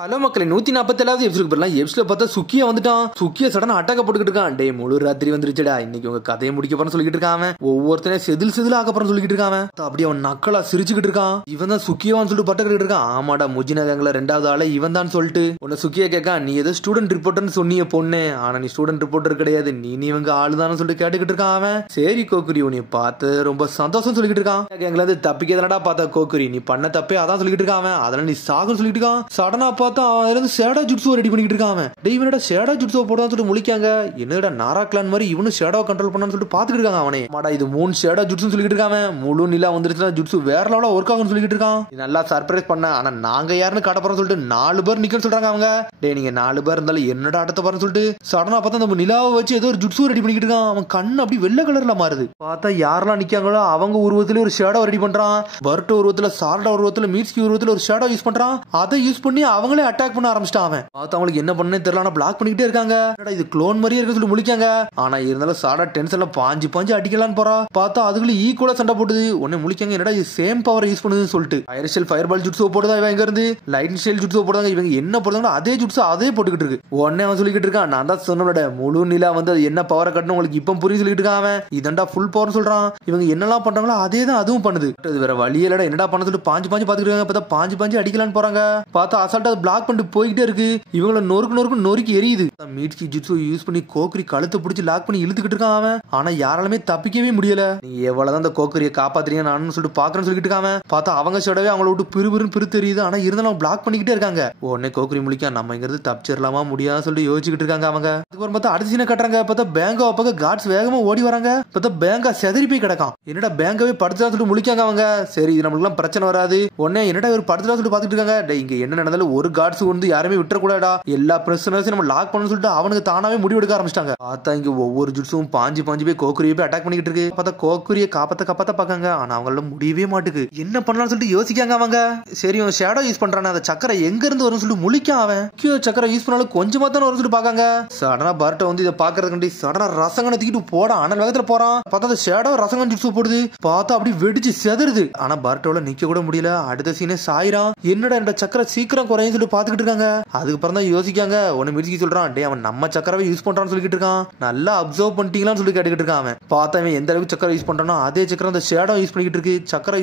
Hello மக்களே 147வது episode பண்ணலாம். எபிசோட பார்த்தா சுக்கியா வந்துட்டான். சுக்கியா சடனா அட்டாக்க போட்டுக்கிட்டு இருக்கான். டே முழு ராத்திரி வந்துருச்சுடா, இன்னைக்கு உங்க கதையை முடிக்க போறேன்னு சொல்லிட்டு இருக்கான். ஒவ்வொருத்தனே செதில் ஆக போறேன்னு சொல்லிட்டு இருக்கான். அப்படி அவன் நக்கலா சிரிச்சுக்கிட்டு இருக்கான். இவன் தான் சுக்கியாவான்னு சொல்லிட்டு பட்டுக்கிட்டு இருக்கான். ஆமாடா முஜினா கேங்ல ரெண்டாவது ஆள இவன் தான் சொல்லிட்டு உன்னை சுக்கியா கேட்கான். நீ ஏதோ ஸ்டூடெண்ட் ரிப்போர்ட்னு சொன்னிய பொண்ணு, ஆனா நீ ஸ்டூடெண்ட் ரிப்போர்ட்டர் கிடையாது, நீ இவங்க ஆளுதான்னு சொல்லிட்டு கேட்டுக்கிட்டு இருக்கான். அவன் சரி கோக்குரி உன்னை பார்த்து ரொம்ப சந்தோஷம் சொல்லிட்டு இருக்கான். கேங்ல இருந்து தப்பிக்கதானடா பார்த்தா கோக்குரி, நீ பண்ண தப்பே அதான் சொல்லிட்டு இருக்கான். அதெல்லாம் நீ சாகுன்னு சொல்லிட்டு இருக்கான். சடனா பார்த்தா அவன் ஷேடோ ஜுட்ஸோ ரெடி பண்ணிட்டு இருக்கான். டேவினோட ஷேடோ ஜுட்ஸோ போடான்னு சொல்லிட்டு முழிக்காங்க. என்னடா நாரா கிளான் மாதிரி இவனு ஷேடோ கண்ட்ரோல் பண்ணான்னு சொல்லிட்டு பாத்துக்கிட்டு இருக்காங்க. அவனே மாடா இது 3 ஷேடோ ஜுட்ஸ்னு சொல்லிட்டு இருக்கான். முழு நிலா வந்துருச்சுனா ஜுட்ஸு வேற லெவலா ஒர்க் ஆகும்னு சொல்லிட்டு இருக்கான். நல்லா சர்ப்ரைஸ் பண்ண, ஆனா நாங்க யாருன்னு காட்ட போறோம்னு சொல்லிட்டு 4 பேர் நிக்கன்னு சொல்றாங்க அவங்க. டே நீங்க 4 பேர் இருந்தாலும் என்னடா அடுத்த பாருன்னு சொல்லிட்டு சடனா பார்த்தா அந்த நிலாவை வச்சு ஏதோ ஒரு ஜுட்ஸோ ரெடி பண்ணிட்டு இருக்கான். அவன் கண்ணு அப்படி வெள்ளை கலர்ல மாறுது. பார்த்தா யாரெல்லாம் நிக்காங்களோ அவங்க உருவத்துல ஒரு ஷேடோ ரெடி பண்றான். பர்ட் உருவத்துல, சால்டா உருவத்துல, மீட்ஸ்கி உருவத்துல ஒரு ஷேடோ யூஸ் பண்றான். அதை யூஸ் பண்ணி அவங்களே அட்டாக் பண்ண ஆரம்பிச்சிட்டான். அவன் பார்த்தா அவங்களுக்கு என்ன பண்ணே தெரியல, பிளாக் பண்ணிக்கிட்டே இருக்காங்க. இது க்ளோன் மாதிரியே இருக்கு சொல்லி முழிக்காங்க. ஆனா இருந்தாலும் சாடா டென்ஷன்ல பாஞ்சு அடிக்கலான்னு போறா. பார்த்தா அதுக்குள்ள ஈக்குவலா சண்டை போடுது. உடனே முழிக்காங்க, என்னடா இது சேம் பவர் யூஸ் பண்ணுதுன்னு சொல்லிட்டு ஃபயர் ஷெல் ஃபயர் பால் ஜுட்ஸோ போடுதா இவங்க இங்க இருந்து, லைட் ஷெல் ஜுட்ஸோ போடுறாங்க. இவங்க என்ன போடுறாங்க அதே ஜுட்ஸோ அதே போட்டுக்கிட்டு இருக்கு. உடனே அவன் சொல்லிக்கிட்டு இருக்கான், நான் தான் சொன்னோட முழு நிலா வந்து அது என்ன பவரை கட்டணும் உங்களுக்கு இப்ப புரியும் சொல்லிட்டு இருக்கான். அவன் இதண்டா ஃபுல் பவர் சொல்றான். இவங்க என்னெல்லாம் பண்றாங்களோ அதே தான் அதுவும் பண்ணுது. அது வேற வழியிலடா என்னடா பண்ண சொல்லிட்டு பாஞ்சு பாத்துக்கிட்டு பார்த்தா பாஞ்சு அடிக்கலான்னு போறாங்க. பார்த்தா அசால்ட்டா பிளாக் பண்ணிட்டு போய்கிட்டே இருக்கு. இவங்கள நொறுக்கு எரியுது. மீட்ஸ்கி ஜுட்ஸு யூஸ் பண்ணி கோக்கரி கழுத்தை பிடிச்சி லாக் பண்ணி இழுத்துக்கிட்டு இருக்கான். அவன் ஆனா யாராலுமே தப்பிக்கவே முடியல. நீ எவ்வளவுதான் அந்த கோக்கரியை காப்பாத்துறீங்க நானும் சொல்லிட்டு பாக்குறேன்னு சொல்லிட்டு இருக்காங்க. பார்த்தா அவங்க சடவே அவங்கள விட்டு பிறு தெரியுது. ஆனா இருந்தாலும் பிளாக் பண்ணிக்கிட்டே இருக்காங்க. உடனே கோக்கரி முழிக்க நம்ம இங்கிறது தப்பிச்சிடலாமா முடியாத சொல்லிட்டு யோசிச்சுக்கிட்டு இருக்காங்க அவங்க. அதுக்கப்புறம் பார்த்தா அடுத்த சீனை கட்டுறாங்க. பார்த்தா பேங்கா பக்கம் கார்ட்ஸ் வேகமா ஓடி வராங்க. பார்த்தா பேங்கா செதறி போய் கிடக்கான். என்னடா பேங்காவே படுத்துதான் சொல்லிட்டு முழிக்காங்க அவங்க. சரி இது நம்மளுக்கு எல்லாம் பிரச்சனை வராது. உடனே என்னடா ஒரு படுத்துதான் சொல்லிட்டு பாத்துட்டு இருக்காங்க. இங்க என்ன நடந்தாலும் ஒரு கார்ட்ஸ் வந்து யாருமே விட்டுறக்கூடாடா, எல்லா பிரச்சனையும் நம்ம லாக் பண்ணணும்னு சொல்லிட்டு அவனுக்கு தானாவே முடிவெடுக்க ஆரம்பிச்சிட்டாங்க. பார்த்தா இங்க ஒவ்வொரு ஜுட்ஸும் பாஞ்சு போய் கோக்குரியை போய் அட்டாக் பண்ணிட்டு இருக்கு. பார்த்தா கோக்குரியை காப்பாத்த பாக்காங்க. ஆனா அவங்கள முடியவே மாட்டுக்கு. என்ன பண்ணலாம்னு சொல்லிட்டு யோசிக்காங்க அவங்க. சரி அவன் ஷேடோ யூஸ் பண்றானே, அந்த சக்கரை எங்க இருந்து வரும் சொல்லிட்டு முழிக்க. அவன் சக்கரை யூஸ் பண்ணாலும் கொஞ்சமா தான் வரும் சொல்லிட்டு பாக்காங்க. சடனா பர்ட்ட வந்து இதை பாக்குறதுக்கு சடனா ரசங்கனை தூக்கிட்டு போட அனல் வேகத்துல போறான். பார்த்தா அந்த ஷேடோ ரசங்கன் ஜுட்ஸு போடுது. பார்த்தா அப்படி வெடிச்சு செதறுது. ஆனா பர்ட்டோட நிக்க கூட முடியல. அடுத்த சீனே சாயிரான். என்னடா இந்த சக்கரை சீக்கிரம் குறையும் சொல்லிட்டு பாத்துக்கிட்டு இருக்காங்க. அதுக்கப்புறம் தான் யோசிக்காங்க. ஒன்னு மிர்ச்சி சொல்றான், டே அவன் நம்ம சக்கரவை யூஸ் பண்றான்னு சொல்லிட்டு இருக்கான். நல்லா அப்சர்வ் பண்ணிட்டீங்களான்னு சொல்லி கேட்டுக்கிட்டு இருக்கான். அவன் பார்த்தா அவன் எந்த அளவுக்கு சக்கரை யூஸ் பண்றானோ அதே சக்கரம் அந்த ஷேடோ யூஸ் பண்ணிக்கிட்டு இருக்கு. சக்கரை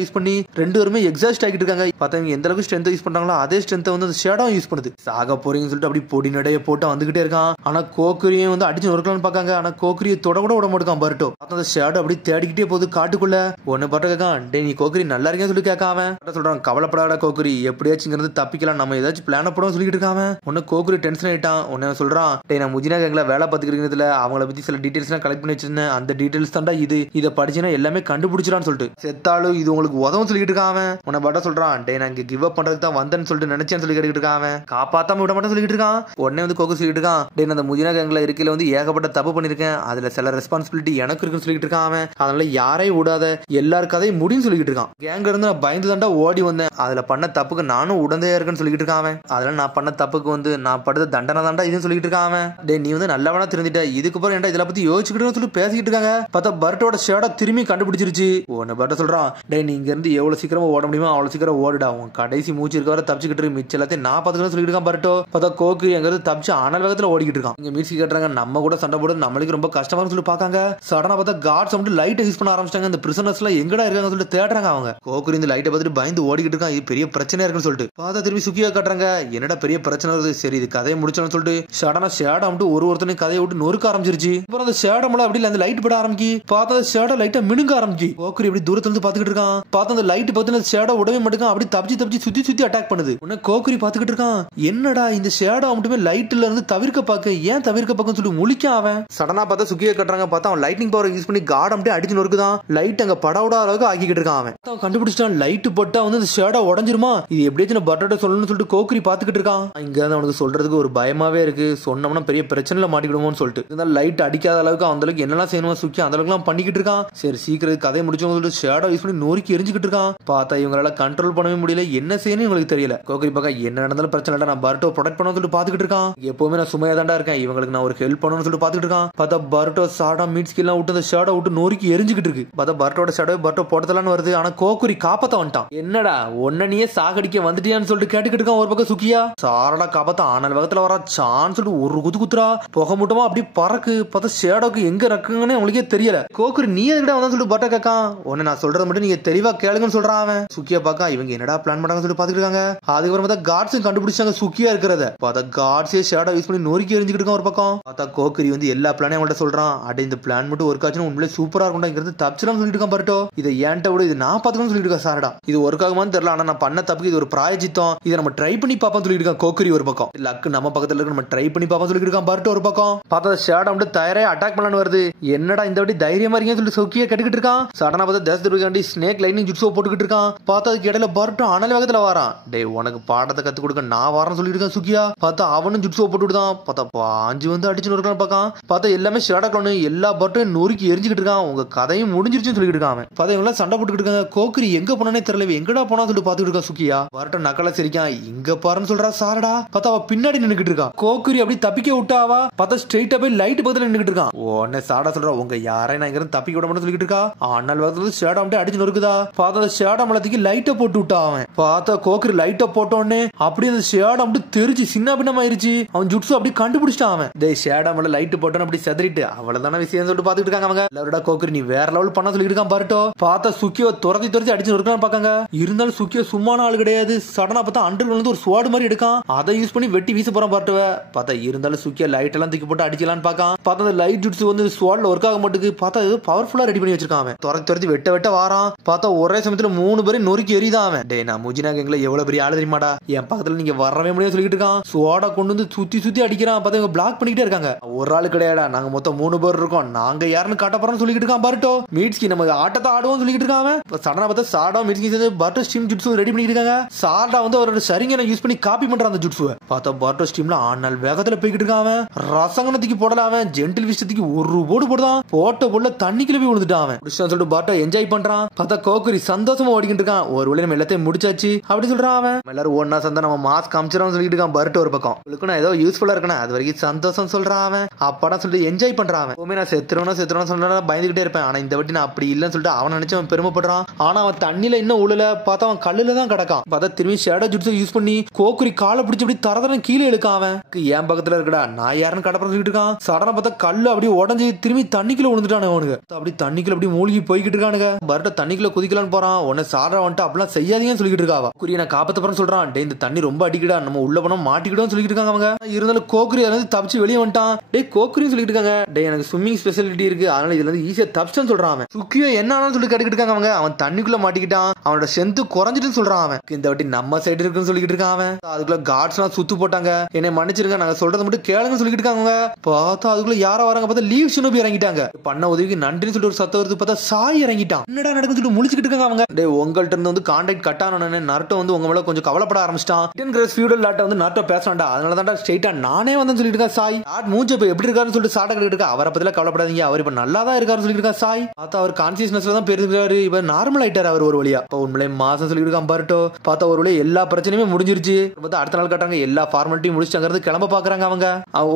யூஸ் பண்ணி ரெண்டு பேருமே எக்ஸாஸ்ட் ஆகிட்டு இருக்காங்க. பார்த்தா இவங்க எந்த அளவுக்கு ஸ்ட்ரென்த் யூஸ் பண்றாங்களோ அதே ஸ்ட்ரென்த் வந்து அந்த ஷேடோ யூஸ் பண்ணுது. சாக போறீங்கன்னு சொல்லிட்டு அப்படி பொடி நடைய போட்டு வந்துகிட்டே இருக்கான். ஆனா கோக்குரியை வந்து அடிச்சு நொறுக்கலான்னு பாக்காங்க. ஆனா கோக்குரியை தொட கூட விட மாட்டான் பர்ட்டோ. அந்த ஷேடோ அப்படி தேடிக்கிட்டே போகுது காட்டுக்குள்ள. ஒன்னு பட்ட கேட்கான், டே நீ கோக்குரி நல்லா இருக்கேன்னு சொல்லி கேட்காம சொல்றான், கவலைப்படாத கோக்குரி எப்படியாச்சும் இங்க இருந்து தப்பிக்கலாம், நம்ம ஏதாச்சும் பிளான் போடும் சொல்லிட்டு இருக்காம. ஒன்னு கோக்குரி டென்ஷன் ஆயிட்டான். உன்ன சொல்றான், டே நான் முஜினா கேங்ல வேலை பார்த்துக்கிறதுல அவங்கள பத்தி சில டீடைல்ஸ் கலெக்ட் பண்ணி வச்சிருந்தேன். அந்த டீடைல்ஸ் தான்டா இது, இதை படிச்சுனா எல்லாமே கண்டுபிடிச்சிடான்னு சொல்லிட்டு செத்தாலும் இது உங்களுக்கு உதவும் சொல்லிட்டு இருக்கான். உன்னை பட்ட சொல்றான், டே நான் இங்க கிவ் அப் பண்றதுக்கு தான் வந்தேன்னு சொல்லிட்டு நினைச்சேன்னு சொல்லி கேட்டுக்கிட்டு இருக்கான். காப்பாத்தாம விட மாட்டேன்னு சொல்லிட்டு இருக்கான். உடனே வந்து கோக்கு சொல்லிட்டு இருக்கான், டே நான் அந்த முஜினா கேங்ல இருக்கையில வந்து ஏகப்பட்ட தப்பு பண்ணிருக்கேன், அதுல சில ரெஸ்பான்சிபிலிட்டி எனக்கு இருக்குன்னு சொல்லிட்டு இருக்கான். அதனால யாரையும் விடாத, எல்லார் கதையும் முடின்னு சொல்லிட்டு இருக்கான். கேங்ல இருந்து நான் பயந்து தாண்டா ஓடி வந்தேன், அதுல பண்ண தப்புக்கு நானும் உடந்தையா இருக்குன்னு சொல்லிட்டு இருக்கான். அதெல்லாம் நான் பண்ண தப்புக்கு வந்து நான் படுத்த தண்டனை தாண்டா இதுன்னு சொல்லிட்டு இருக்கான். டே நீ வந்து நல்லவனா தெரிஞ்சிட்ட, இதுக்கப்புறம் என்ன இதெல்லாம் பத்தி யோசிச்சுக்கிட்டு சொல்லி பேசிக்கிட்டு இருக்காங்க. பார்த்தா பர்ட்டோட ஷேடோ திரும்பி கண்டுபிடிச்சிருச்சு. ஒன்னு பர்ட்ட சொல்றான், டே நீ இங்க இருந்து எவ்வளவு சீக்கிரமா ஓட முடியுமோ அவ்வளவு சீக்கிரம் ஓடுடா, உன் கடைசி மூச்சு இருக்கவரை தப்பிச்சுக்கிட்டு இருக்கு, மிச்ச எல்லாத்தையும் நான் பாத்துக்கிறேன் சொல்லிட்டு இருக்கான் பர்ட்டோ. பார்த்தா கோக்கு எங்க இருந்து தப்பிச்சு அனல் வேகத்துல ஓடிக்கிட்டு இருக்கான். இங்க மியூசிக் கேட்டுறாங்க, நம்ம கூட சண்டை போடுறது நம்மளுக்கு ரொம்ப கஷ்டமா சொல்லி பாக்காங்க. சடனா பார்த்தா கார்ட்ஸ் வந்து லைட்டை யூஸ் பண்ண ஆரம்பிச்சிட்டாங்க. இந்த பிரிசனர்ஸ் எல்லாம் எங்கடா இருக்காங்க சொல்லிட்டு தேடுறாங்க அவங்க. கோக்கு இந்த லைட்டை பார்த்துட்டு பயந்து ஓடிக்கிட்டு இருக்கான். இது பெரிய பிரச்சனையா இருக்குன்னு சொல்லிட்டு பார்த்தா திரும்பி சுக்கியா காட்டுறாங்க. என்னடா பெரிய பிரச்சனை வருது, சரி இது கதையை முடிச்சோன்னு சொல்லிட்டு சடனா ஷேடோ வந்து ஒருத்தனையும் கதையை விட்டு நொறுக்க ஆரம்பிச்சிருச்சு. அப்புறம் அந்த ஷேடோ மேல அப்படி அந்த லைட் பட ஆரம்பிச்சு. பார்த்தா அந்த ஷேடோ லைட்டா மினுங்க ஆரம்பிச்சு. கோக்குரி அப்படி தூரத்துல இருந்து பாத்துக்கிட்டு இருக்கான். பார்த்தா அந்த லைட் பார்த்து அந்த ஷேடோ உடவே மாட்டேங்க, அப்படி தப்பிச்சு சுத்தி அட்டாக் பண்ணுது. உடனே கோக்குரி பாத்துக்கிட்டு இருக்கான், என்னடா இந்த ஷேடோ மட்டுமே லைட்ல இருந்து தவிர்க்க பாக்க, ஏன் தவிர்க்க பாக்கன்னு சொல்லி முழிக்க. அவன் சடனா பார்த்தா சுக்கியா கட்டுறாங்க. பார்த்தா அவன் லைட்னிங் பவர் யூஸ் பண்ணி கார்டு அப்படியே அடிச்சு நொறுக்குதான். லைட் அங்க படவிட அளவுக்கு ஆக்கிக்கிட்டு இருக்கான். அவன் கண்டுபிடிச்சான், லைட் பட்டா வந்து அந்த ஷேடோ உடஞ்சிருமா, இது எப்படியாச்சும் பர்ட்டோட சொல்லணும்னு சொல்லிட்டு கோக்குரி பாத்துக்கிட்டு இருக்கான். இங்க அவனுக்கு சொல்றதுக்கு ஒரு பயமாவே இருக்கு, சொன்னோம்னா பெரிய பிரச்சனைல மாட்டிக்கிடுமோன்னு சொல்லிட்டு இருந்தாலும் லைட் அடிக்காத அளவுக்கு அந்த அளவுக்கு என்னெல்லாம் செய்யணுமா சுக்கி அந்த அளவுக்கு எல்லாம் பண்ணிக்கிட்டு இருக்கான். சரி சீக்கிரம் கதையை முடிச்சவங்க சொல்லிட்டு ஷேடோ யூஸ் பண்ணி நொறுக்கி எரிஞ்சுக்கிட்டு இருக்கான். பார்த்தா இவங்களால கண்ட்ரோல் பண்ணவே முடியல, என்ன செய்யணும் இவங்களுக்கு தெரியல. கோக்கரி பக்கா என்ன நடந்தாலும் பிரச்சனை இல்ல, நான் பர்ட்டோ ப்ரொடெக்ட் பண்ணணும்னு சொல்லிட்டு பாத்துக்கிட்டு இருக்கான். எப்பவுமே நான் சுமையா தாண்டா இருக்கேன், இவங்களுக்கு நான் ஒரு ஹெல்ப் பண்ணணும்னு சொல்லிட்டு பாத்துக்கிட்டு இருக்கான். பார்த்தா பர்ட்டோ சாடா மீட்ஸ்கி எல்லாம் விட்டு அந்த ஷேடோ விட்டு நொறுக்கி எரிஞ்சுக்கிட்டு இருக்கு. பார்த்தா பர்ட்டோட ஷேடோ பர்ட்டோ போட்டதெல்லாம் வருது. ஆனா கோக்குரி காப்பாத்த வந்துட்டான். என்னடா ஒன்ன நீயே சாகடிக்க வந்துட்டியான்னு சொல்லிட்டு கேட்டுக்கிட்டு இருக்கான் ஒரு பக்கம் சுக்கியா. சாரடா காப்பாத்த ஆனல் வேகத்துல வர சான்ஸ் ஒரு குத்துறா. புகை மூட்டமா அப்படி பறக்கு. பார்த்தா ஷேடோக்கு எங்க இருக்குங்கன்னு உங்களுக்கே தெரியல. கோக்குரி நீ எதுக்கிட்ட வந்தா சொல்லிட்டு பட்ட கேட்கான். உடனே நான் சொல்றது மட்டும் நீங்க தெளிவா கேளுங்கன்னு சொல்றான் அவன். சுக்கியா பாக்கா இவங்க என்னடா பிளான் பண்ணாங்கன்னு சொல்லி பாத்துட்டு இருக்காங்க. அதுக்கப்புறம் பார்த்தா காட்ஸும் கண்டுபிடிச்சாங்க சுக்கியா இருக்கிறத. பார்த்தா காட்ஸே ஷேடோ யூஸ் பண்ணி நொறுக்கி எரிஞ்சுக்கிட்டு இருக்கான் ஒரு பக்கம். பார்த்தா கோக்குரி வந்து எல்லா பிளானையும் அவங்கள்ட்ட சொல்றான். அட இந்த பிளான் மட்டும் ஒர்க் ஆச்சுன்னு உண்மையிலே சூப்பரா இருக்கும்ங்கிறது தப்பிச்சுலாம் சொல்லிட்டு இருக்கான் பரட்டோ. இதை ஏன்ட்ட விட இது நான் பாத்துக்கணும்னு சொல்லிட்டு இருக்கா சாரடா. இது ஒர்க் ஆகுமான்னு தெரியல. ஆனா நான் பண்ண தப்புக்கு இது ஒரு பிராயஜித்தம். இதை நம்ம ட்ரை பண்ணி பாப்போம் சொல்லிட்டு இருக்கான் கோக்குரி ஒரு பக்கம். லக்கு நம்ம பக்கத்துல இருக்கு நம்ம ட்ரை பண்ணி பாப்போம் சொல்லிட்டு இருக்கான் பரட்டோ ஒரு பக்கம். பார்த்தா ஷேடோ வந்து தயாரா அட்டாக் பண்ணலான்னு வருது. என்னடா இந்த வாட்டி தைரியமா இருக்கீங்கன்னு சொல்லி சுக்கியா கேட்டுக்கிட்டு இருக்கான். சடனா பார்த்தா தேசத்துக்காண்டி ஸ்னேக் லைனிங் ஜுட்ஸோ போட்டுக்கிட்டு இருக்கான். பார்த்தா அதுக்கு இடையில பரட்டோ அனல் வேகத்துல வரான். டேய் உனக்கு பாடத்தை கத்து கொடுக்க நான் வரேன்னு சொல்லிட்டு இருக்கான் சுக்கியா. பார்த்தா அவனும் ஜுட்ஸோ போட்டுவிடுதான். பார்த்தா பாஞ்சு வந்து அடிச்சுன்னு இருக்கான்னு பார்க்கான். பார்த்தா எல்லாமே ஷேடோ கிளோனு எல்லா பரட்டும் நொறுக்கி எரிஞ்சுக்கிட்டு இருக்கான். உங்க கதையும் முடிஞ்சிருச்சுன்னு சொல்லிட்டு இருக்கான். பார்த்தா இவங்க சண்டை போட்டுக்கிட்டு இருக்காங்க. கோக்குரி எங்க போனானே தெரியல. எங்கடா போனா சொல்லிட்டு பாத்துக்கிட்டு இருக்கான் சுக்கியா. பரட்டோ நக்கலா சிரிக்கான். இங்க பாருன்னு சொல்றா சாரடா. பார்த்தா அவ பின்னாடி நின்னுக்கிட்டு இருக்கான். கோக்குரி அப்படி தப்பிக்க விட்டாவா. பார்த்தா ஸ்ட்ரெயிட்டா போய் லைட் பக்கத்துல நின்னுக்கிட்டு இருக்கான். உடனே சாரடா சொல்றா உங்க யாரையும் நான் இங்க இருந்து தப்பிக்க விட மாட்டேன்னு சொல்லிட்டு இருக்கா. ஆனால் வந்து ஷேடோ அப்படியே அடிச்சு நொறுக்குதா. பார்த்தா ஷேடோ மலத்துக்கு லைட்டை போட்டு விட்டா அவன். பார்த்தா கோக்குரி லைட்டை போட்டோன்னே அப்படியே அந்த ஷேடோ அப்படியே தெரிச்சு சின்ன பின்னமாயிருச்சு. அவன் ஜுட்ஸு அப்படியே கண்டுபிடிச்சிட்டான் அவன். டேய் ஷேடோ மல லைட் போட்டோன்னு அப்படி செதறிட்டு அவ்வளவுதான விஷயம் சொல்லிட்டு பாத்துட்டு இருக்காங்க அவங்க. எல்லாரோட கோக்குரி நீ வேற லெவல் பண்ண சொல்லிட்டு இருக்கான் பரட்டோ. பார்த்தா சுக்கியோ துரத்தி அடிச்சு நொறுக்கலான்னு பாக்காங்க. இருந்தாலும் சுக்கியோ சும்மான ஆள் கிடையாது. சடனா பார்த்தா அண்டர் வந்து ஒரு ஸ்வாட் மாதிரி எடுக்கான். அதை யூஸ் பண்ணி வெட்டி வீச போறான் பரட்டோவை. பார்த்தா இருந்தாலும் சுக்கியா லைட் எல்லாம் தூக்கி போட்டு அடிக்கலான்னு பாக்கான். பார்த்தா அந்த லைட் ஜுட்ஸு வந்து ஸ்வாட்ல ஒர்க் ஆக மாட்டுக்கு. பார்த்தா ஏதோ பவர்ஃபுல்லா ரெடி பண்ணி வச்சிருக்கான் அவன். துரத்தி வெட்ட வாரான். பார்த்தா ஒரே சமயத்துல 3 பேரும் நொறுக்கி எரிதான் அவன். டே நான் முஜினா கேங்ல எவ்வளவு பெரிய ஆளு தெரியுமாடா. என் பக்கத்துல நீங்க வரவே முடியாது சொல்லிட்டு இருக்கான். ஸ்வாட கொண்டு வந்து சுத்தி அடிக்கிறான். பார்த்தா இவங்க பிளாக் பண்ணிக்கிட்டே இருக்காங்க. ஒரு ஆளு கிடையாடா நாங்க மொத்தம் 3 பேர் இருக்கோம். நாங்க யாருன்னு காட்ட போறோம்னு சொல்லிட்டு இருக்கான் பரட்டோ. மீட்ஸ்கி நம்ம ஆட்டத்தை ஆடுவோம் சொல்லிட்டு இருக்கான் அவன். சடனா பார்த்தா சாடா மீட்ஸ்கி சேர்ந்து பரட்டோ ஸ்டீம் ஜுட்ஸு ரெடி பண்ணிட்டு இருக்காங்க. சாடா வந்து அவரோட சரிங்கனை யூஸ் பண்ணி காப்பி பண்றான் அந்த ஜுட்ஸுவை. பார்த்தா பரட்டோ ஸ்டீம்ல ஆனால் வேகத்துல போய்கிட்டு இருக்கான் அவன். ரசங்கனத்துக்கு போடல அவன். ஜென்டில் விஷயத்துக்கு ஒரு போடு போடுதான். போட்ட போல தண்ணிக்குள்ள போய் விழுந்துட்டான் அவன். சொல்லிட்டு பரட்டோ என்ஜாய் பண்றான். பார்த்தா கோக்குரி சந்தோஷமா ஓடிக்கிட்டு இருக்கான். ஒரு வழி நம்ம எல்லாத்தையும் முடிச்சாச்சு அப்படி சொல்றான் அவன். எல்லாரும் ஒன்னா சந்தா நம்ம மாஸ் காமிச்சிடும் சொல்லிட்டு இருக்கான் பரட்டோ ஒரு பக்கம். உங்களுக்கு நான் ஏதோ யூஸ்ஃபுல்லா இருக்கணும் அது வரைக்கும் சந்தோஷம் சொல்றான் அவன். அப்படா சொல்லிட்டு என்ஜாய் பண்றான் அவன். நான் செத்துறோம் சொன்னா பயந்துகிட்டே இருப்பேன். ஆனா இந்த வாட்டி நான் அப்படி இல்லன்னு சொல்லிட்டு அவன் நினைச்சு அவன் பெருமைப்படுறான். ஆனா அவன் தண்ணியில இன்னும் உள்ள பார்த்தா அவன் கல்லுல தான் கிடக்கான். பார்த்தா திரும்பி ஷேடோ ஜுட்ஸை யூஸ் பண்ணி கோக்குரி காலை பிடிச்சி அப்படி தரதரம் கீழே இழுக்கான் அவன். என் பக்கத்துல இருக்கடா நான் யாருன்னு கடப்பட சொல்லிட்டு இருக்கான். சடனா பார்த்தா கல்லு அப்படியே உடஞ்சி திரும்பி தண்ணிக்குள்ள விழுந்துட்டானு அவனுக்கு. அப்படி தண்ணிக்குள்ள அப்படி மூழ்கி போய்கிட்டு இருக்கானுங்க. பரட்டோ தண்ணிக்குள்ள குதிக்கலான்னு போறான். உடனே சாடா வந்துட்டு அப்படிலாம் செய்யாதீங்கன்னு சொல்லிட்டு இருக்காவா. குறிய நான் காப்பாத்த போறேன்னு சொல்றான். டே இந்த தண்ணி ரொம்ப அடிக்கடா நம்ம உள்ள போனா மாட்டிக்கிடும் சொல்லிட்டு இருக்காங்க அவங்க. இருந்தாலும் கோக்குரி வந்து தப்பிச்சு வெளியே வந்துட்டான். டே கோக்குரின்னு சொல்லிட்டு இருக்காங்க. டே எனக்கு ஸ்விம்மிங் ஸ்பெஷாலிட்டி இருக்கு அதனால இதுல இருந்து ஈஸியா தப்பிச்சுன்னு சொல்றான் அவன். சுக்கியோ என்ன ஆனாலும் சொல்லி கேட்டுக்கிட்டு இருக்காங்க அவங்க. அவன் தண்ணிக்குள்ள மாட்டிக்கிட்டான். அவனோட ஸ்ட்ரென்த் குறைஞ்சிட்டு சொல்றான் அவன். இந்த வாட்டி நம்ம சைடு இருக்குன்னு சொல்லிட்டு இருக்கான் அவன். அதுக்குள்ள கார்ட்ஸ் எல்லாம் சுத்து போட்டாங்க. என்னை மன்னிச்சிருங்க நாங்க சொல்றதை மட்டும் கேளுங்க சொல்லிட்டு இருக்காங்க. பார்த்தா அதுக்குள்ள யாரோ வராங்க. பார்த்தா லீவ் ஷினோபி இறங்கிட்டாங்க. பண்ண உதவிக்கு நன்றின்னு சொல்லிட்டு ஒரு சத்தம் வருது. பார்த்தா சாய் இறங்கிட்டான். என்னடா நடக்குன்னு சொல்லிட்டு முழிச்சுக்கிட்டு இருக்காங்க அவங்க. டே உங்கள்ட்ட இருந்து வந்து கான்டாக்ட் கட் ஆனோன்னு நருட்டோ வந்து உங்க மேல கொஞ்சம் கவலைப்பட ஆரம்பிச்சிட்டான். ஃபியூடல் லாட்ட வந்து நருட்டோ பேசறான்டா. அதனால தான் ஸ்ட்ரைட்டா நானே வந்து சொல்லிட்டு இருக்கா சாய். லாட் மூஞ்ச இப்ப எப்படி இருக்காருன்னு சொல்லிட்டு சாட்ட கேட்டு இருக்கா. அவரை பத்தில கவலைப்படாதீங்க அவர் இப்ப நல்லா தான் இருக்காருன்னு சொல்லிட்டு இருக்கா சாய். பார்த்தா அவர் கான்சியஸ்னஸ்ல தான் பேருக்காரு. இப்ப நார்மல் ஆயிட்டாரு அவர் ஒரு வழியா. இப்ப உண்மையிலே மாசம் சொல்லிட்டு இருக்கான் பரட்டோ. பார்த்தா ஒரு வழியா எல்லா பிரச்சனையுமே முடிஞ்சிருச்சு. பார்த்தா அடுத்த நாள் கட்டாங்க எல்லா ஃபார்மாலிட்டியும் முடிச்சிட்டாங்கிறது கிளம்ப பாக்குறாங்க அவங்க.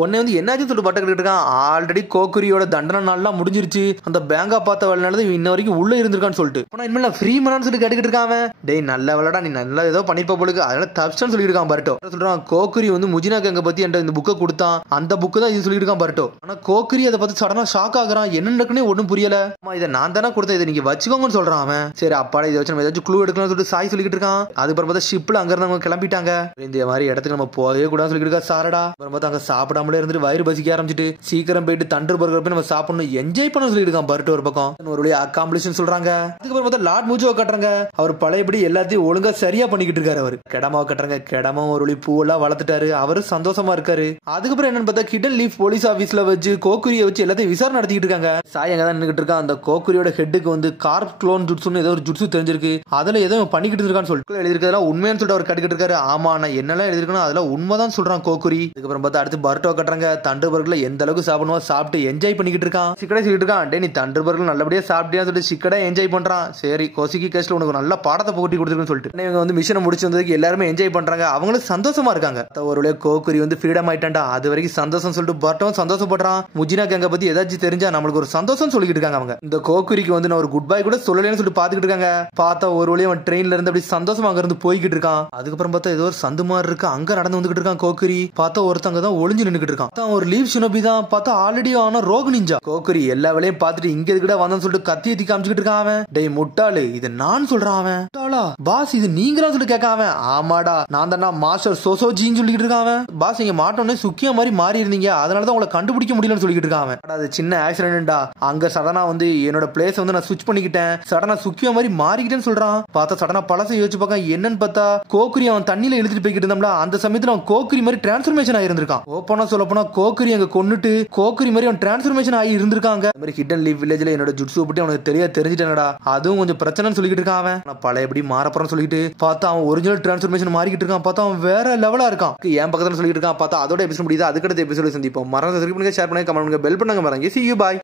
உடனே வந்து என்னாச்சு சொல்லிட்டு பட்ட கேட்டு இருக்கான். ஆல்ரெடி கோக்குரியோட தண்டனை நாள்லாம் முடிஞ்சிருச்சு. அந்த பேங்கா பார்த்த வேலைனால இன்ன வரைக்கும் உள்ள இருந்திருக்கான்னு சொல்லிட்டு. ஆனா இனிமேல் ஃப்ரீ மனான்னு சொல்லிட்டு கேட்டுக்கிட்டு இருக்கான். டேய் நல்ல வேலைடா நீ நல்லா ஏதோ பண்ணிப்ப போலுக்கு அதனால தப்ஸ்டான்னு சொல்லிட்டு இருக்கான் பரட்டோ. சொல்றான் கோக்குரி வந்து முஜினா கேங்க பத்தி என்கிட்ட இந்த புக்கை கொடுத்தான். அந்த புக்கு தான் இது சொல்லிட்டு இருக்கான் பரட்டோ. ஆனா கோக்குரி அதை பார்த்து சடனா ஷாக் ஆகுறான். என்ன நடக்குன்னே ஒன்னும் புரியல. இதை நான் தானே கொடுத்தேன் இதை நீங்க வச்சுக்கோங்கன்னு சொல்றான் அவன். சரி அப்பாடா இதை வச்சு நம்ம ஏதாச்சும் க்ளூ எடுக்கலாம்னு சொல்லிட்டு சாய் சொல்லிட்டு இருக்கான். அதுக்கப்புறம் பார்த்தா ஷிப்ல அங்க இருந்து அவங்க கிளம்பிட்டாங்க. இந்த மாதிரி இடத்துக்கு நம்ம போகவே கூடாதுன்னு சொல்லிட்டு இருக்கா சாரடா. அப்புறம் பார்த்தா அங்க சாப்பிடாமலே இருந்துட்டு வயிறு பசிக்க ஆரம்பிச்சிட்டு சீக்கிரம் போயிட்டு தண்டர் பர்கர் போய் நம்ம சாப்பிடணும் என்ஜாய் பண்ண சொல்லிட்டு இருக்கான் பரட்டோ ஒரு பக்கம். ஒரு வழியா அக்காம்ப்ளிஷன் சொல்றாங்க. அதுக்கப்புறம் பார்த்தா லார்ட் மூஜோவை கட்டுறாங்க. அவர் பழையபடி எல்லாத்தையும் ஒழுங்கா சரியா பண்ணிக்கிட்டு இருக்காரு. அவர் கிடமாவை கட்டுறாங்க. கிடமும் ஒரு வழி பூவெல்லாம் வளர்த்துட்டாரு. அவரு சந்தோஷமா இருக்காரு. அதுக்கப்புறம் என்னன்னு பார்த்தா கிடன் லீஃப் போலீஸ் ஆபீஸ்ல வச்சு கோக்குரியை வச்சு எல்லாத்தையும் விசாரணை நடத்திட்டு இருக்காங்க. சாய் அங்க தான் நின்னுட்டு இருக்கான். அந்த கோக்குரியோட ஹெட்டுக்கு வந்து கார்ப் க்ளோன் ஜுட்ஸுன்னு ஏதோ ஒரு ஜுட்ஸு தெரிஞ்சிருக்கு. அதுல ஏதோ பண்ணிக்கிட்டு இருக்கான்னு சொல்லிட்டு எழுதிருக்கதெல்லாம் உண்மையான்னு சொல்லிட்டு அவர் கட்டிக்கிட்டு இருக்காரு. ஆமா நான் என்னெல்லாம் எழுதிருக்கணும் அதெல்லாம் உண்மைதான் சொல்றான் கோக்குரி. அதுக்கப்புறம் பார்த்தா அடுத்து பர்ட்டோ கட்டுறாங்க. தண்டர் பர்கர்ல எந்த அளவுக்கு சாப்பிடுவா சாப்பிட்டு என்ஜாய் பண்ணிக்கிட்டு இருக்கான். சிக்கடை சொல்லிட்டு இருக்கான். டே நீ தண்டர் பர்கர் நல்லபடியா சாப்பிட்டியா சொல்லிட்டு சிக்கடை என்ஜாய் பண்றான். சரி கோசிக்கி கேஸ்ல உனக்கு நல்ல பாடத்தை போட்டி கொடுத்துருக்குன்னு சொல்லிட்டு இவங்க வந்து மிஷனை முடிச்சு வந்ததுக்கு எல்லாருமே என்ஜாய் பண்றாங்க. அவங்களும் சந்தோஷமா இருக்காங்க. ஒரு கோக்குரி வந்து ஃப்ரீடம் ஆயிட்டான்டா. அது வரைக்கும் சந்தோஷம் சொல்லிட்டு பர்ட்டோ சந்தோஷப்படுறான். முஜினா கேங்க பத்தி ஏதாச்சும் தெரிஞ்சா நம்மளுக்கு ஒரு சந்தோஷம் சொல்லிட்டு இருக்காங்க அவங்க. இந்த கோக்குரிக்கு வந்து நான் ஒரு குட் பை கூட சொல்லலன்னு சொல்லிட்டு பாத்துக்கிட்டு இருக்காங்க. பார்த்தா ஒரு வழியா அவன் ட்ரெயின்ல இருந்து அப்படி சந்தோஷமா அங்க இருந்து போய்கிட்டு இருக்கான். அதுக்கப்புறம் பார்த்தா ஏதோ ஒரு சந்து மாதிரி இருக்கு, அங்க நடந்து வந்துகிட்டு இருக்கான் கோக்குரி. பார்த்தா ஒருத்தங்க தான் ஒளிஞ்சு நின்னுகிட்டு இருக்கான். தான் ஒரு லீவ் ஷினோபி தான். பார்த்தா ஆல்ரெடி ஆன ரோகு நிஞ்சா. கோக்குரி எல்லா வேலையும் பார்த்துட்டு இங்க எதுக்கிட்ட வந்தன்னு சொல்லிட்டு கத்தி ஏத்தி காமிச்சுக்கிட்டு இருக்கான் அவன். டேய் முட்டாளு, இது நான் சொல்றான் அவன். முட்டாளா பாஸ், இது நீங்களா சொல்லிட்டு கேட்க அவன். ஆமாடா நான் தான்டா மாஸ்டர் சோசோஜின்னு சொல்லிட்டு இருக்கான் அவன். பாஸ் இங்க மாட்டோன்னே சுக்கியா மாதிரி மாறி இருந்தீங்க, அதனாலதான் உங்களை கண்டுபிடிக்க முடியலன்னு சொல்லிட்டு இருக்கான் அவன். அது சின்ன ஆக்சிடென்டா, அங்க சடனா வந்து என்னோட பிளேஸ் வந்து நான் ஸ்விட்ச் பண்ணிக்கிட்டேன், சடனா சுக்கியா மாதிரி மாறிக்கிட்டேன்னு சொல்றான். பார்த்தா சடனா பழசை யோசிச்சு பார்க்க என்னன்னு பார்த்தா கோக்குரி அவன் தண்ணியில இழுத்துட்டு போய்கிட்டு இருந்தா அந்த சமயத்துல அவன் கோக்குரி மாதிரி டிரான்ஸ்ஃபர்மேஷன் ஆயிருந்திருக்கான். ஓப்பனா சொல்ல போனா கோக்குரி அங்க கொன்னுட்டு கோக்குரி மாதிரி அவன் டிரான்ஸ்ஃபர்மேஷன் ஆகி இருந்திருக்காங்க. இந்த மாதிரி ஹிடன் லீவ் வில்லேஜ்ல என்னோட ஜுட்ஸு பத்தி அவனுக்கு தெரிஞ்சிட்டேனடா, அதுவும் கொஞ்சம் பிரச்சனைன்னு சொல்லிட்டு இருக்கான் அவன். நான் பழைய எப்படி மாறப்போறேன்னு சொல்லிட்டு பார்த்தா அவன் ஒரிஜினல் டிரான்ஸ்ஃபர்மேஷன் மாறிக்கிட்டு இருக்கான். பார்த்தா அவன் வேற லெவலா இருக்கான். என் பக்கத்துல சொல்லிட்டு இருக்கான். பார்த்தா அதோட எபிசோட் முடியுது. அதுக்கடுத்த எபிசோட சந்திப்போம். மறந்து ஷேர் பண்ணுங்க, கமெண்ட் பண்ணுங்க, பெல் பண்ணுங்க. மறங்க. See you, bye.